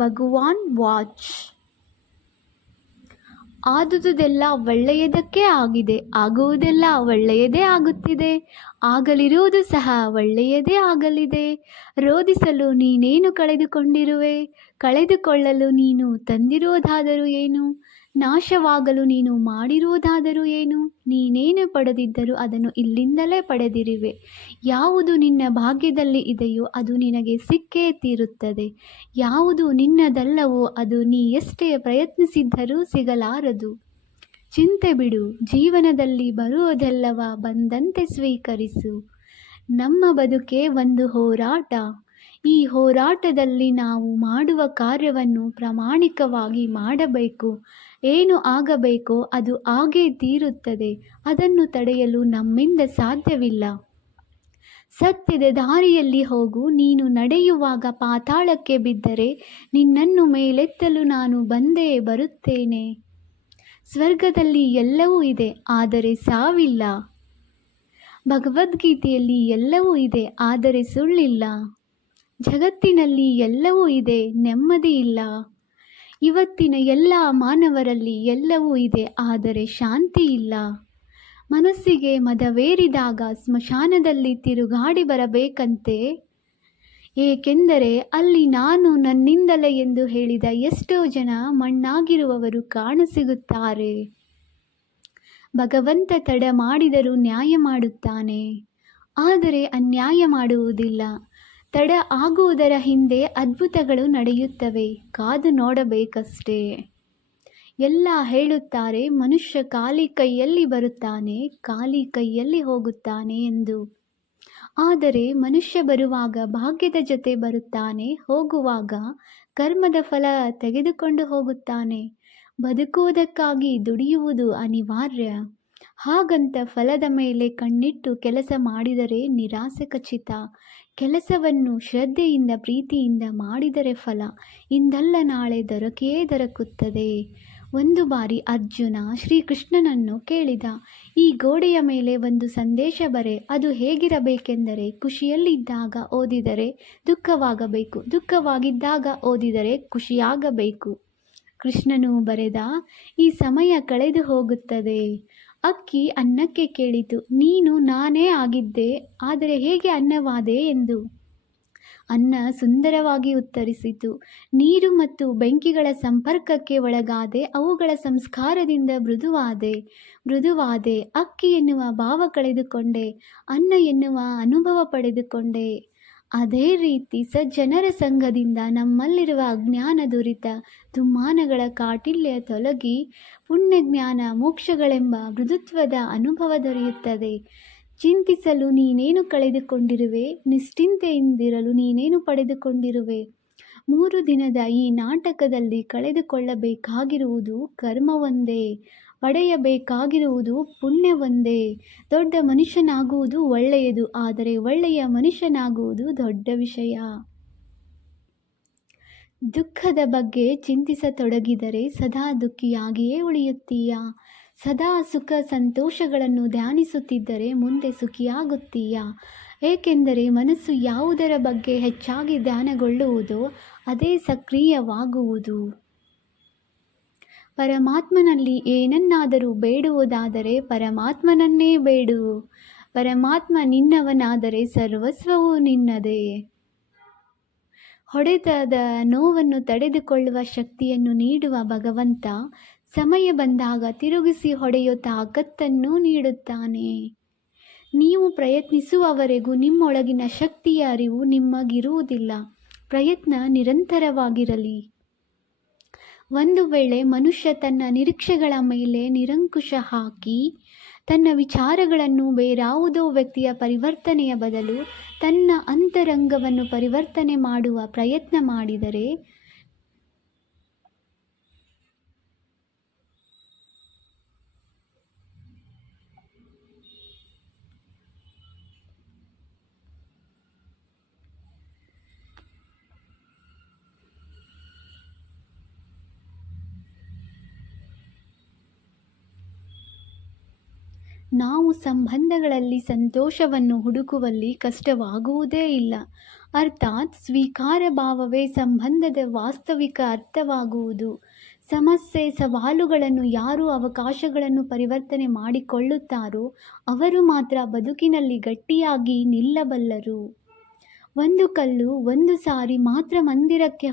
ಭಗವಾನ್ watch. ಆದುದೆಲ್ಲ ಒಳ್ಳೆಯದಕ್ಕೆ ಆಗಿದೆ, ಆಗುವುದೆಲ್ಲ ಒಳ್ಳೆಯದೇ ಆಗುತ್ತಿದೆ, ಆಗಲಿರುವುದು ಸಹ ಒಳ್ಳೆಯದೇ ಆಗಲಿದೆ. ರೋಧಿಸಲು ನೀನೇನು ಕಳೆದುಕೊಂಡಿರುವೆ? ಕಳೆದುಕೊಳ್ಳಲು ನೀನು ತಂದಿರುವುದಾದರೂ ಏನು? ನಾಶವಾಗಲು ನೀನು ಮಾಡಿರುವುದಾದರೂ ಏನು? ನೀನೇನು ಪಡೆದಿದ್ದರೂ ಅದನ್ನು ಇಲ್ಲಿಂದಲೇ ಪಡೆದಿರುವೆ. ಯಾವುದು ನಿನ್ನ ಭಾಗ್ಯದಲ್ಲಿ ಇದೆಯೋ ಅದು ನಿನಗೆ ಸಿಕ್ಕೇ ತೀರುತ್ತದೆ. ಯಾವುದು ನಿನ್ನದಲ್ಲವೋ ಅದು ನೀ ಎಷ್ಟೇ ಪ್ರಯತ್ನಿಸಿದ್ದರೂ ಸಿಗಲಾರದು. ಚಿಂತೆ ಬಿಡು, ಜೀವನದಲ್ಲಿ ಬರುವುದೆಲ್ಲವ ಬಂದಂತೆ ಸ್ವೀಕರಿಸು. ನಮ್ಮ ಬದುಕೇ ಒಂದು ಹೋರಾಟ. ಈ ಹೋರಾಟದಲ್ಲಿ ನಾವು ಮಾಡುವ ಕಾರ್ಯವನ್ನು ಪ್ರಾಮಾಣಿಕವಾಗಿ ಮಾಡಬೇಕು. ಏನು ಆಗಬೇಕೋ ಅದು ಆಗೇ ತೀರುತ್ತದೆ. ಅದನ್ನು ತಡೆಯಲು ನಮ್ಮಿಂದ ಸಾಧ್ಯವಿಲ್ಲ. ಸತ್ಯದ ದಾರಿಯಲ್ಲಿ ಹೋಗು. ನೀನು ನಡೆಯುವಾಗ ಪಾತಾಳಕ್ಕೆ ಬಿದ್ದರೆ ನಿನ್ನನ್ನು ಮೇಲೆತ್ತಲು ನಾನು ಬಂದೇ ಬರುತ್ತೇನೆ. ಸ್ವರ್ಗದಲ್ಲಿ ಎಲ್ಲವೂ ಇದೆ, ಆದರೆ ಸಾವಿಲ್ಲ. ಭಗವದ್ಗೀತೆಯಲ್ಲಿ ಎಲ್ಲವೂ ಇದೆ, ಆದರೆ ಸುಳ್ಳಿಲ್ಲ. ಜಗತ್ತಿನಲ್ಲಿ ಎಲ್ಲವೂ ಇದೆ, ನೆಮ್ಮದಿ ಇಲ್ಲ. ಇವತ್ತಿನ ಎಲ್ಲ ಮಾನವರಲ್ಲಿ ಎಲ್ಲವೂ ಇದೆ, ಆದರೆ ಶಾಂತಿ ಇಲ್ಲ. ಮನಸ್ಸಿಗೆ ಮದವೇರಿದಾಗ ಸ್ಮಶಾನದಲ್ಲಿ ತಿರುಗಾಡಿ ಬರಬೇಕಂತೆ. ಏಕೆಂದರೆ ಅಲ್ಲಿ ನಾನು ನನ್ನಿಂದಲೇ ಎಂದು ಹೇಳಿದ ಎಷ್ಟೋ ಜನ ಮಣ್ಣಾಗಿರುವವರು ಕಾಣಸಿಗುತ್ತಾರೆ. ಭಗವಂತ ತಡ ಮಾಡಿದರೂ ನ್ಯಾಯ ಮಾಡುತ್ತಾನೆ, ಆದರೆ ಅನ್ಯಾಯ ಮಾಡುವುದಿಲ್ಲ. ತಡ ಆಗುವುದರ ಹಿಂದೆ ಅದ್ಭುತಗಳು ನಡೆಯುತ್ತವೆ, ಕಾದು ನೋಡಬೇಕಷ್ಟೇ. ಎಲ್ಲ ಹೇಳುತ್ತಾರೆ ಮನುಷ್ಯ ಖಾಲಿ ಕೈಯಲ್ಲಿ ಬರುತ್ತಾನೆ, ಖಾಲಿ ಕೈಯಲ್ಲಿ ಹೋಗುತ್ತಾನೆ ಎಂದು. ಆದರೆ ಮನುಷ್ಯ ಬರುವಾಗ ಭಾಗ್ಯದ ಜೊತೆ ಬರುತ್ತಾನೆ, ಹೋಗುವಾಗ ಕರ್ಮದ ಫಲ ತೆಗೆದುಕೊಂಡು ಹೋಗುತ್ತಾನೆ. ಬದುಕುವುದಕ್ಕಾಗಿ ದುಡಿಯುವುದು ಅನಿವಾರ್ಯ. ಹಾಗಂತ ಫಲದ ಮೇಲೆ ಕಣ್ಣಿಟ್ಟು ಕೆಲಸ ಮಾಡಿದರೆ ನಿರಾಸೆ ಖಚಿತ. ಕೆಲಸವನ್ನು ಶ್ರದ್ಧೆಯಿಂದ ಪ್ರೀತಿಯಿಂದ ಮಾಡಿದರೆ ಫಲ ಇಂದಲ್ಲ ನಾಳೆ ದೊರಕೇ ದೊರಕುತ್ತದೆ. ಒಂದು ಬಾರಿ ಅರ್ಜುನ ಶ್ರೀಕೃಷ್ಣನನ್ನು ಕೇಳಿದ, ಈ ಗೋಡೆಯ ಮೇಲೆ ಒಂದು ಸಂದೇಶ ಬರೆ. ಅದು ಹೇಗಿರಬೇಕೆಂದರೆ, ಖುಷಿಯಲ್ಲಿದ್ದಾಗ ಓದಿದರೆ ದುಃಖವಾಗಬೇಕು, ದುಃಖವಾಗಿದ್ದಾಗ ಓದಿದರೆ ಖುಷಿಯಾಗಬೇಕು. ಕೃಷ್ಣನು ಬರೆದ, ಈ ಸಮಯ ಕಳೆದು ಹೋಗುತ್ತದೆ. ಅಕ್ಕಿ ಅನ್ನಕ್ಕೆ ಕೇಳಿತು, ನೀನು ನಾನೇ ಆಗಿದ್ದೆ, ಆದರೆ ಹೇಗೆ ಅನ್ನವಾದೆ ಎಂದು. ಅನ್ನ ಸುಂದರವಾಗಿ ಉತ್ತರಿಸಿತು, ನೀರು ಮತ್ತು ಬೆಂಕಿಗಳ ಸಂಪರ್ಕಕ್ಕೆ ಒಳಗಾದೆ, ಅವುಗಳ ಸಂಸ್ಕಾರದಿಂದ ಮೃದುವಾದೆ. ಅಕ್ಕಿ ಎನ್ನುವ ಭಾವ ಕಳೆದುಕೊಂಡೆ, ಅನ್ನ ಎನ್ನುವ ಅನುಭವ ಪಡೆದುಕೊಂಡೆ. ಅದೇ ರೀತಿ ಸಜ್ಜನರ ಸಂಘದಿಂದ ನಮ್ಮಲ್ಲಿರುವ ಅಜ್ಞಾನ ದುರಿತ ದುಮ್ಮಾನಗಳ ಕಾಠಿಲ್ಯ ತೊಲಗಿ ಪುಣ್ಯಜ್ಞಾನ ಮೋಕ್ಷಗಳೆಂಬ ಮೃದುತ್ವದ ಅನುಭವ ದೊರೆಯುತ್ತದೆ. ಚಿಂತಿಸಲು ನೀನೇನು ಕಳೆದುಕೊಂಡಿರುವೆ? ನಿಶ್ಚಿಂತೆಯಿಂದಿರಲು ನೀನೇನು ಪಡೆದುಕೊಂಡಿರುವೆ? 3 ದಿನದ ಈ ನಾಟಕದಲ್ಲಿ ಕಳೆದುಕೊಳ್ಳಬೇಕಾಗಿರುವುದು ಕರ್ಮವೊಂದೇ, ಪಡೆಯಬೇಕಾಗಿರುವುದು ಪುಣ್ಯವೊಂದೇ. ದೊಡ್ಡ ಮನುಷ್ಯನಾಗುವುದು ಒಳ್ಳೆಯದು, ಆದರೆ ಒಳ್ಳೆಯ ಮನುಷ್ಯನಾಗುವುದು ದೊಡ್ಡ ವಿಷಯ. ದುಃಖದ ಬಗ್ಗೆ ಚಿಂತಿಸತೊಡಗಿದರೆ ಸದಾ ದುಃಖಿಯಾಗಿಯೇ ಉಳಿಯುತ್ತೀಯ. ಸದಾ ಸುಖ ಸಂತೋಷಗಳನ್ನು ಧ್ಯಾನಿಸುತ್ತಿದ್ದರೆ ಮುಂದೆ ಸುಖಿಯಾಗುತ್ತೀಯ. ಏಕೆಂದರೆ ಮನಸ್ಸು ಯಾವುದರ ಬಗ್ಗೆ ಹೆಚ್ಚಾಗಿ ಧ್ಯಾನಗೊಳ್ಳುವುದೋ ಅದೇ ಸಕ್ರಿಯವಾಗುವುದು. ಪರಮಾತ್ಮನಲ್ಲಿ ಏನನ್ನಾದರೂ ಬೇಡುವುದಾದರೆ ಪರಮಾತ್ಮನನ್ನೇ ಬೇಡು. ಪರಮಾತ್ಮ ನಿನ್ನವನಾದರೆ ಸರ್ವಸ್ವವೂ ನಿನ್ನದೇ. ಹೊಡೆತದ ನೋವನ್ನು ತಡೆದುಕೊಳ್ಳುವ ಶಕ್ತಿಯನ್ನು ನೀಡುವ ಭಗವಂತ ಸಮಯ ಬಂದಾಗ ತಿರುಗಿಸಿ ಹೊಡೆಯೋ ತಾಕತ್ತನ್ನು ನೀಡುತ್ತಾನೆ. ನೀವು ಪ್ರಯತ್ನಿಸುವವರೆಗೂ ನಿಮ್ಮೊಳಗಿನ ಶಕ್ತಿಯ ಅರಿವು ನಿಮಗಿರುವುದಿಲ್ಲ. ಪ್ರಯತ್ನ ನಿರಂತರವಾಗಿರಲಿ. ಒಂದು ವೇಳೆ ಮನುಷ್ಯ ತನ್ನ ನಿರೀಕ್ಷೆಗಳ ಮೇಲೆ ನಿರಂಕುಶ ಹಾಕಿ ತನ್ನ ವಿಚಾರಗಳನ್ನು ಬೇರಾವುದೋ ವ್ಯಕ್ತಿಯ ಪರಿವರ್ತನೆಯ ಬದಲು ತನ್ನ ಅಂತರಂಗವನ್ನು ಪರಿವರ್ತನೆ ಮಾಡುವ ಪ್ರಯತ್ನ ಮಾಡಿದರೆ ನಾವು ಸಂಬಂಧಗಳಲ್ಲಿ ಸಂತೋಷವನ್ನು ಹುಡುಕುವಲ್ಲಿ ಕಷ್ಟವಾಗುವುದೇ ಇಲ್ಲ. ಅರ್ಥಾತ್ ಸ್ವೀಕಾರ ಭಾವವೇ ಸಂಬಂಧದ ವಾಸ್ತವಿಕ ಅರ್ಥವಾಗುವುದು. ಸಮಸ್ಯೆ ಸವಾಲುಗಳನ್ನು ಯಾರು ಅವಕಾಶಗಳನ್ನು ಪರಿವರ್ತನೆ ಮಾಡಿಕೊಳ್ಳುತ್ತಾರೋ ಅವರು ಮಾತ್ರ ಬದುಕಿನಲ್ಲಿ ಗಟ್ಟಿಯಾಗಿ ನಿಲ್ಲಬಲ್ಲರು. ಒಂದು ಕಲ್ಲು ಒಂದು ಸಾರಿ ಮಾತ್ರ ಮಂದಿರಕ್ಕೆ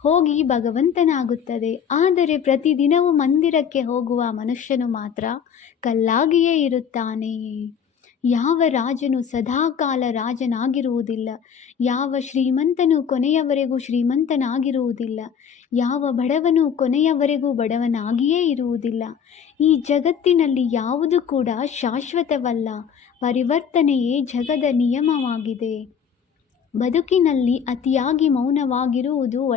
ಹೋಗಿ ಭಗವಂತನಾಗುತ್ತದೆ. ಆದರೆ ಪ್ರತಿದಿನವೂ ಮಂದಿರಕ್ಕೆ ಹೋಗುವ ಮನುಷ್ಯನು ಮಾತ್ರ ಕಲ್ಲಾಗಿಯೇ ಇರುತ್ತಾನೆ. ಯಾವ ರಾಜನು ಸದಾಕಾಲ ರಾಜನಾಗಿರುವುದಿಲ್ಲ. ಯಾವ ಶ್ರೀಮಂತನು ಕೊನೆಯವರೆಗೂ ಶ್ರೀಮಂತನಾಗಿರುವುದಿಲ್ಲ. ಯಾವ ಬಡವನು ಕೊನೆಯವರೆಗೂ ಬಡವನಾಗಿಯೇ ಇರುವುದಿಲ್ಲ. ಈ ಜಗತ್ತಿನಲ್ಲಿ ಯಾವುದು ಕೂಡ ಶಾಶ್ವತವಲ್ಲ. ಪರಿವರ್ತನೆಯೇ ಜಗದ ನಿಯಮವಾಗಿದೆ. ಬದುಕಿನಲ್ಲಿ ಅತಿಯಾಗಿ ಮೌನವಾಗಿರುವುದು